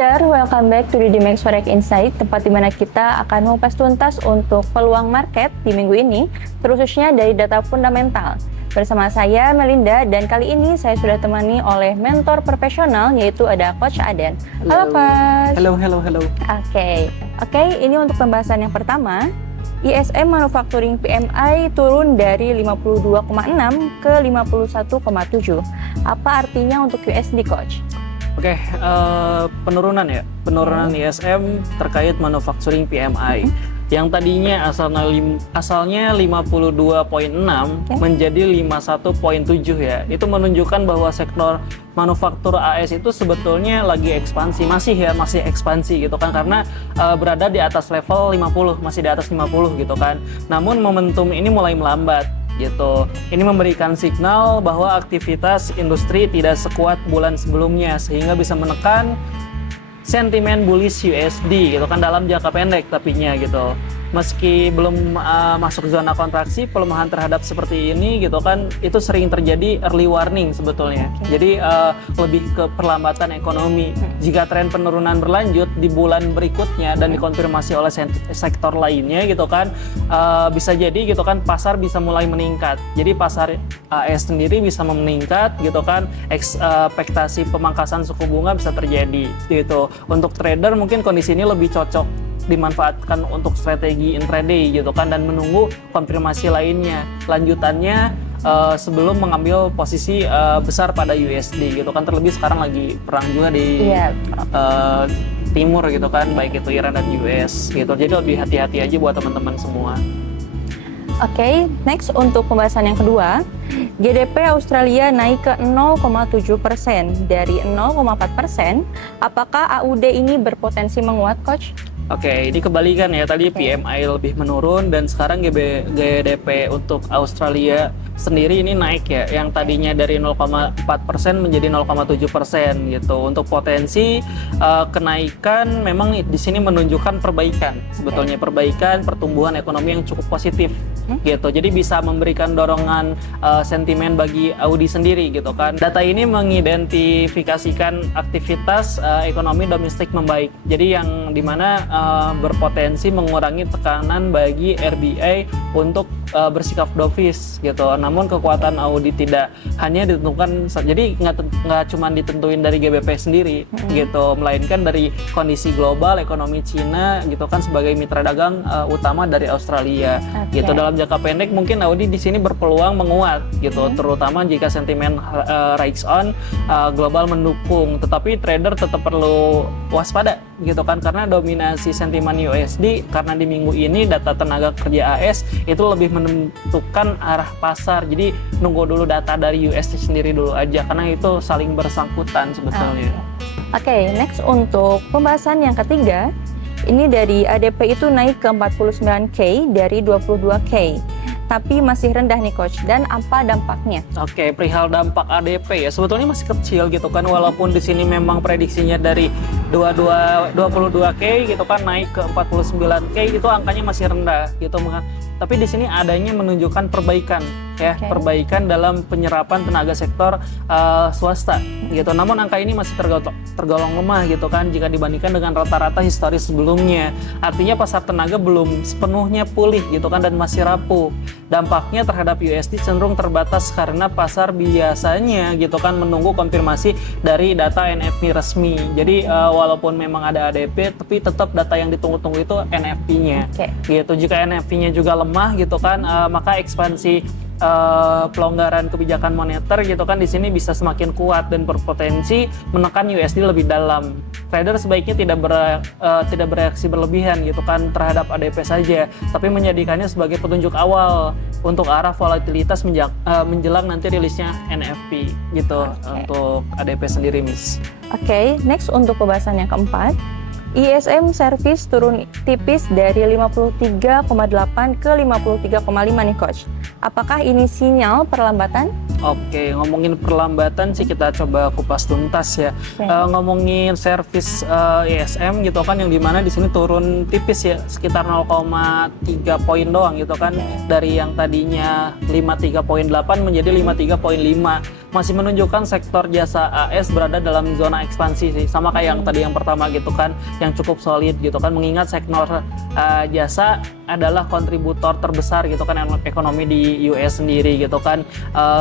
Trader, welcome back to the Dimex Forex Insight, tempat di mana kita akan mengupas tuntas untuk peluang market di minggu ini, terkhususnya dari data fundamental. Bersama saya Melinda, dan kali ini saya sudah temani oleh mentor profesional, yaitu ada Coach Aden. Halo Coach. Halo. Oke, ini untuk pembahasan yang pertama. ISM Manufacturing PMI turun dari 52,6 ke 51,7. Apa artinya untuk USD, Coach? Oke, penurunan ISM terkait manufacturing PMI. Yang tadinya asalnya 52,6 menjadi 51,7 ya. Itu menunjukkan bahwa sektor manufaktur AS itu sebetulnya lagi ekspansi, masih ekspansi gitu kan, karena berada di atas level 50, masih di atas 50 gitu kan. Namun momentum ini mulai melambat gitu. Ini memberikan signal bahwa aktivitas industri tidak sekuat bulan sebelumnya, sehingga bisa menekan sentimen bullish USD gitu kan dalam jangka pendek tapinya gitu. Meski belum masuk zona kontraksi, pelemahan terhadap seperti ini gitu kan, itu sering terjadi early warning sebetulnya. Jadi lebih ke perlambatan ekonomi. Jika tren penurunan berlanjut di bulan berikutnya dan dikonfirmasi oleh sektor lainnya gitu kan, bisa jadi gitu kan pasar bisa mulai meningkat. Jadi pasar AS sendiri bisa meningkat gitu kan, ekspektasi pemangkasan suku bunga bisa terjadi gitu. Untuk trader mungkin kondisi ini lebih cocok dimanfaatkan untuk strategi intraday gitu kan, dan menunggu konfirmasi lainnya lanjutannya sebelum mengambil posisi besar pada USD gitu kan. Terlebih sekarang lagi perang juga di timur gitu kan, baik itu Iran dan US gitu. Jadi lebih hati-hati aja buat teman-teman semua. Oke, next untuk pembahasan yang kedua, GDP Australia naik ke 0,7% dari 0,4%. Apakah AUD ini berpotensi menguat, Coach? Oke, ini kebalikan ya. Tadi PMI lebih menurun dan sekarang GDP untuk Australia sendiri ini naik ya. Yang tadinya dari 0,4% menjadi 0,7% gitu. Untuk potensi kenaikan memang di sini menunjukkan perbaikan. Sebetulnya perbaikan pertumbuhan ekonomi yang cukup positif gitu. Jadi bisa memberikan dorongan sentimen bagi Audi sendiri gitu kan. Data ini mengidentifikasikan aktivitas ekonomi domestik membaik. Jadi yang dimana berpotensi mengurangi tekanan bagi RBI untuk bersikap dovish gitu. Namun kekuatan Audi tidak hanya ditentukan, jadi nggak cuma ditentuin dari GBP sendiri gitu, melainkan dari kondisi global, ekonomi Cina gitu kan sebagai mitra dagang utama dari Australia gitu. Dalam jangka pendek mungkin Audi di sini berpeluang menguat gitu, terutama jika sentimen rise on global mendukung. Tetapi trader tetap perlu waspada gitu kan, karena dominasi sentimen USD karena di minggu ini data tenaga kerja AS itu lebih menentukan arah pasar. Jadi nunggu dulu data dari USD sendiri dulu aja, karena itu saling bersangkutan sebetulnya. Oke, next untuk pembahasan yang ketiga, ini dari ADP itu naik ke 49K dari 22K. Tapi masih rendah nih Coach, dan apa dampaknya? Oke, perihal dampak ADP ya sebetulnya masih kecil gitu kan, walaupun di sini memang prediksinya dari 22K gitu kan naik ke 49K, itu angkanya masih rendah gitu kan. Tapi di sini adanya menunjukkan perbaikan ya, perbaikan dalam penyerapan tenaga sektor swasta gitu. Namun angka ini masih tergolong lemah gitu kan jika dibandingkan dengan rata-rata historis sebelumnya. Artinya pasar tenaga belum sepenuhnya pulih gitu kan, dan masih rapuh. Dampaknya terhadap USD cenderung terbatas karena pasar biasanya gitu kan menunggu konfirmasi dari data NFP resmi. Jadi walaupun memang ada ADP, tapi tetap data yang ditunggu-tunggu itu NFP-nya gitu. Jika NFP-nya juga lemah gitu kan, maka ekspansi pelonggaran kebijakan moneter gitu kan di sini bisa semakin kuat dan berpotensi menekan USD lebih dalam. Trader sebaiknya tidak bereaksi berlebihan gitu kan terhadap ADP saja, tapi menjadikannya sebagai petunjuk awal untuk arah volatilitas menjelang nanti rilisnya NFP gitu untuk ADP sendiri, Miss. Oke, next untuk pembahasan yang keempat. ISM Service turun tipis dari 53,8 ke 53,5 nih Coach. Apakah ini sinyal perlambatan? Oke, ngomongin perlambatan sih kita coba kupas tuntas ya. Ngomongin servis ISM gitu kan, yang dimana di sini turun tipis ya, sekitar 0,3 poin doang gitu kan, dari yang tadinya 53,8 menjadi 53,5. Masih menunjukkan sektor jasa AS berada dalam zona ekspansi sih, sama kayak yang tadi yang pertama gitu kan, yang cukup solid gitu kan, mengingat sektor jasa adalah kontributor terbesar gitu kan ekonomi di US sendiri gitu kan.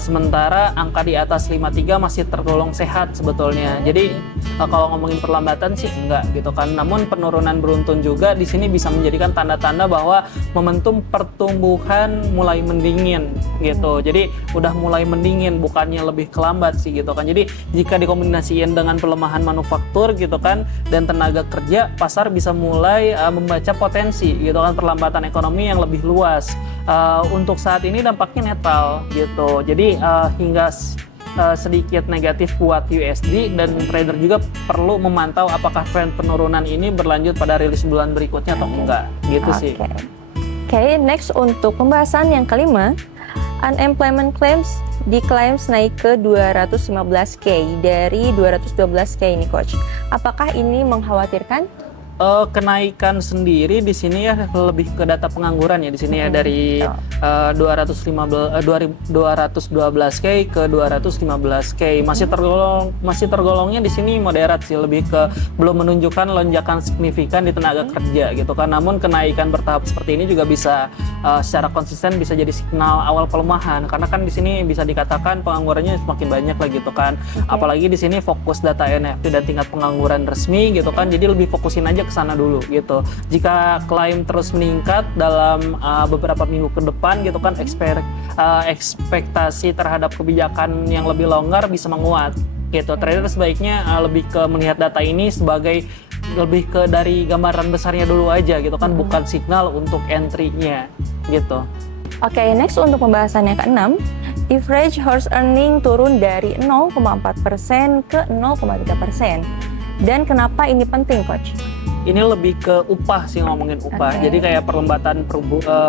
Sementara angka di atas 53 masih tergolong sehat sebetulnya. Jadi kalau ngomongin perlambatan sih enggak gitu kan. Namun penurunan beruntun juga di sini bisa menjadikan tanda-tanda bahwa momentum pertumbuhan mulai mendingin gitu. Jadi udah mulai mendingin, bukannya lebih kelambat sih gitu kan. Jadi jika dikombinasikan dengan pelemahan manufaktur gitu kan dan tenaga kerja, pasar bisa mulai membaca potensi gitu kan perlambatan ekonomi yang lebih luas. Untuk saat ini dampaknya netral gitu. Jadi hingga sedikit negatif buat USD, dan trader juga perlu memantau apakah tren penurunan ini berlanjut pada rilis bulan berikutnya atau enggak gitu sih. Oke, next untuk pembahasan yang kelima, unemployment claims declines naik ke 215K dari 212K ini coach. Apakah ini mengkhawatirkan? Kenaikan sendiri di sini ya lebih ke data pengangguran ya di sini ya, dari 212K ke 215K, masih tergolongnya di sini moderat sih, lebih ke belum menunjukkan lonjakan signifikan di tenaga kerja gitu kan. Namun kenaikan bertahap seperti ini juga bisa secara konsisten bisa jadi signal awal pelemahan, karena kan di sini bisa dikatakan penganggurannya semakin banyak lah gitu kan. Apalagi di sini fokus data NFP dan tingkat pengangguran resmi gitu kan, jadi lebih fokusin aja ke sana dulu gitu. Jika klaim terus meningkat dalam beberapa minggu ke depan gitu kan, ekspektasi terhadap kebijakan yang lebih longgar bisa menguat gitu. Trader sebaiknya lebih ke melihat data ini sebagai lebih ke dari gambaran besarnya dulu aja gitu kan, bukan signal untuk entry-nya gitu. Oke, next untuk pembahasan yang keenam, average horse earning turun dari 0,4% ke 0,3%. Dan kenapa ini penting, coach? Ini lebih ke upah sih, ngomongin upah. Jadi kayak perlambatan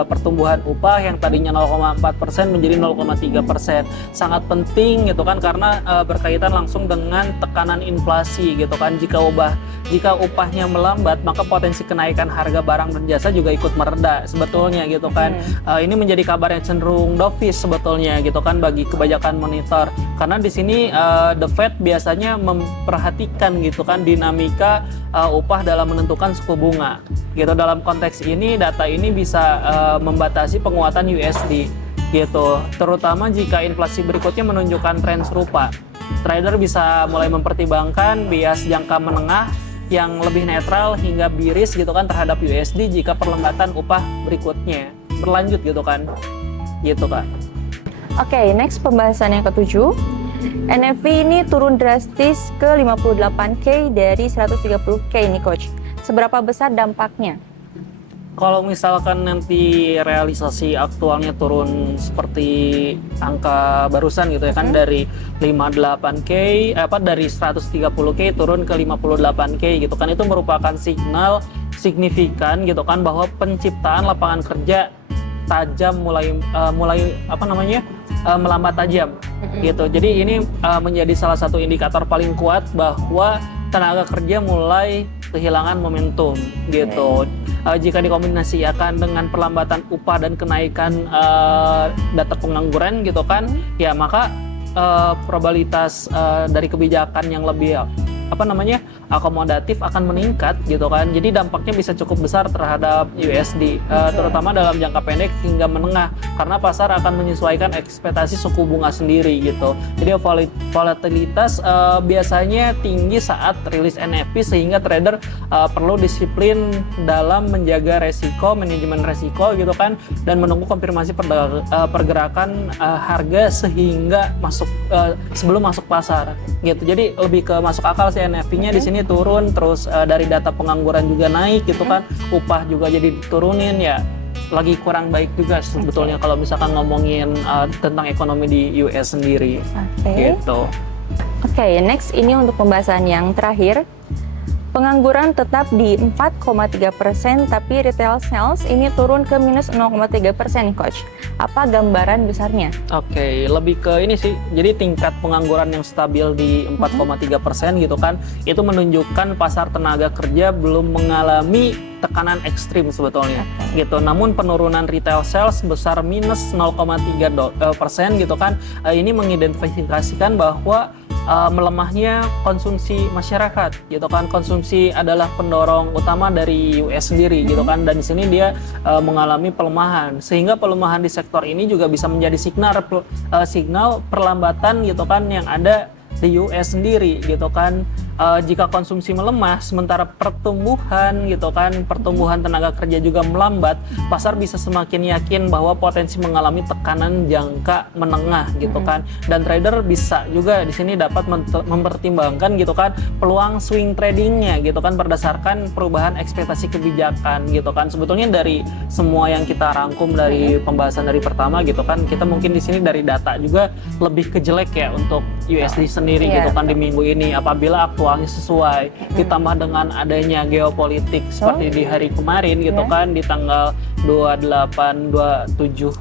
pertumbuhan upah yang tadinya 0,4% menjadi 0,3%. Sangat penting gitu kan, karena berkaitan langsung dengan tekanan inflasi gitu kan. Jika upahnya melambat, maka potensi kenaikan harga barang dan jasa juga ikut mereda sebetulnya gitu kan. Ini menjadi kabar yang cenderung dovish sebetulnya gitu kan bagi kebijakan moneter. Karena di sini The Fed biasanya memperhatikan gitu kan dinamika upah dalam menentukan suku bunga gitu. Dalam konteks ini data ini bisa membatasi penguatan USD gitu, terutama jika inflasi berikutnya menunjukkan tren serupa. Trader bisa mulai mempertimbangkan bias jangka menengah yang lebih netral hingga bearish gitu kan terhadap USD jika perlambatan upah berikutnya berlanjut gitu kan. Oke, next pembahasan yang ketujuh, NFP ini turun drastis ke 58K dari 130K ini coach. Seberapa besar dampaknya? Kalau misalkan nanti realisasi aktualnya turun seperti angka barusan gitu ya kan, dari 58K dari 130K turun ke 58K gitu kan, itu merupakan signal signifikan gitu kan bahwa penciptaan lapangan kerja melambat tajam gitu. Jadi ini menjadi salah satu indikator paling kuat bahwa tenaga kerja mulai kehilangan momentum gitu. Jika dikombinasikan dengan perlambatan upah dan kenaikan data pengangguran gitu kan, ya maka probabilitas dari kebijakan yang lebih akomodatif akan meningkat gitu kan. Jadi dampaknya bisa cukup besar terhadap USD, terutama dalam jangka pendek hingga menengah, karena pasar akan menyesuaikan ekspektasi suku bunga sendiri gitu. Jadi volatilitas biasanya tinggi saat rilis NFP, sehingga trader perlu disiplin dalam menjaga manajemen resiko gitu kan, dan menunggu konfirmasi pergerakan harga sehingga sebelum masuk pasar gitu. Jadi lebih ke masuk akal sih NFP-nya di sini turun, terus dari data pengangguran juga naik gitu kan, upah juga jadi turunin, ya lagi kurang baik juga sebetulnya kalau misalkan ngomongin tentang ekonomi di US sendiri gitu. Oke, next ini untuk pembahasan yang terakhir, Pengangguran tetap di 4,3%, tapi retail sales ini turun ke minus 0,3%, Coach. Apa gambaran besarnya? Oke, lebih ke ini sih. Jadi tingkat pengangguran yang stabil di 4,3% gitu kan, itu menunjukkan pasar tenaga kerja belum mengalami tekanan ekstrim sebetulnya gitu. Namun penurunan retail sales sebesar minus 0,3% gitu kan, ini mengidentifikasikan bahwa melemahnya konsumsi masyarakat gitu kan. Konsumsi adalah pendorong utama dari US sendiri gitu kan, dan di sini dia mengalami pelemahan, sehingga pelemahan di sektor ini juga bisa menjadi signal perlambatan gitu kan yang ada di US sendiri gitu kan. Jika konsumsi melemah sementara pertumbuhan gitu kan, pertumbuhan tenaga kerja juga melambat, pasar bisa semakin yakin bahwa potensi mengalami tekanan jangka menengah gitu kan. Dan trader bisa juga di sini dapat mempertimbangkan gitu kan peluang swing tradingnya gitu kan, berdasarkan perubahan ekspektasi kebijakan gitu kan. Sebetulnya dari semua yang kita rangkum dari pembahasan dari pertama gitu kan, kita mungkin di sini dari data juga lebih ke jelek ya untuk USD sendiri gitu kan di minggu ini, apabila aktualnya sesuai, ditambah dengan adanya geopolitik seperti di hari kemarin gitu kan, di tanggal 28-27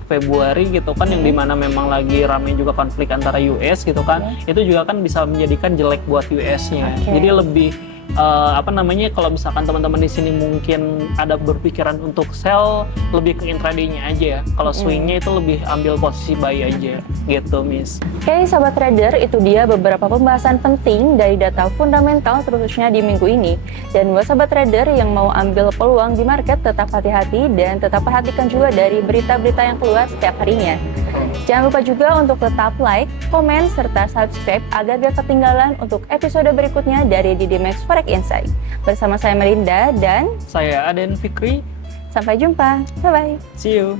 Februari gitu kan, yang dimana memang lagi ramai juga konflik antara US gitu kan, itu juga kan bisa menjadikan jelek buat US-nya. Jadi lebih kalau misalkan teman-teman di sini mungkin ada berpikiran untuk sell, lebih ke intraday-nya aja ya. Kalau swing-nya itu lebih ambil posisi buy aja gitu, Miss. Oke, sahabat trader, itu dia beberapa pembahasan penting dari data fundamental khususnya di minggu ini. Dan buat sahabat trader yang mau ambil peluang di market, tetap hati-hati dan tetap perhatikan juga dari berita-berita yang keluar setiap harinya. Jangan lupa juga untuk tetap like, komen, serta subscribe agar gak ketinggalan untuk episode berikutnya dari DDMax Forex Insight. Bersama saya Melinda dan saya Aden Fikri. Sampai jumpa. Bye-bye. See you.